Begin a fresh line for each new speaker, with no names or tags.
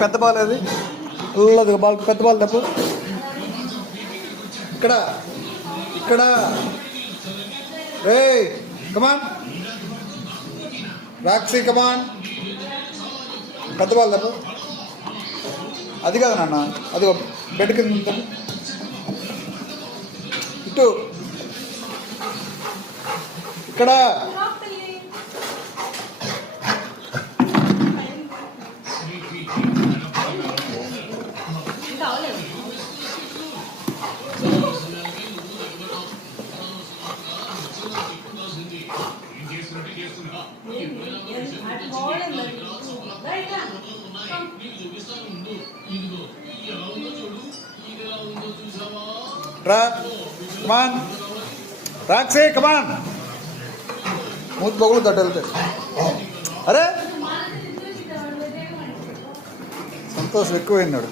పెద్ద బాల్ అది పుల్లది బాల్ పెద్ద బాల్ తప్పు ఇక్కడ ఇక్కడ. రే come on Roxy come on పెద్ద బాల్ తప్పు అది కాదు నాన్న అది బెడ్ కింద ఇటు ఇక్కడ.
ఇంకా Come
on. Come on. come come on. మూతి పొగలు తట్టు వెళ్తాయి అరే! సంతోషం ఎక్కువైనాడు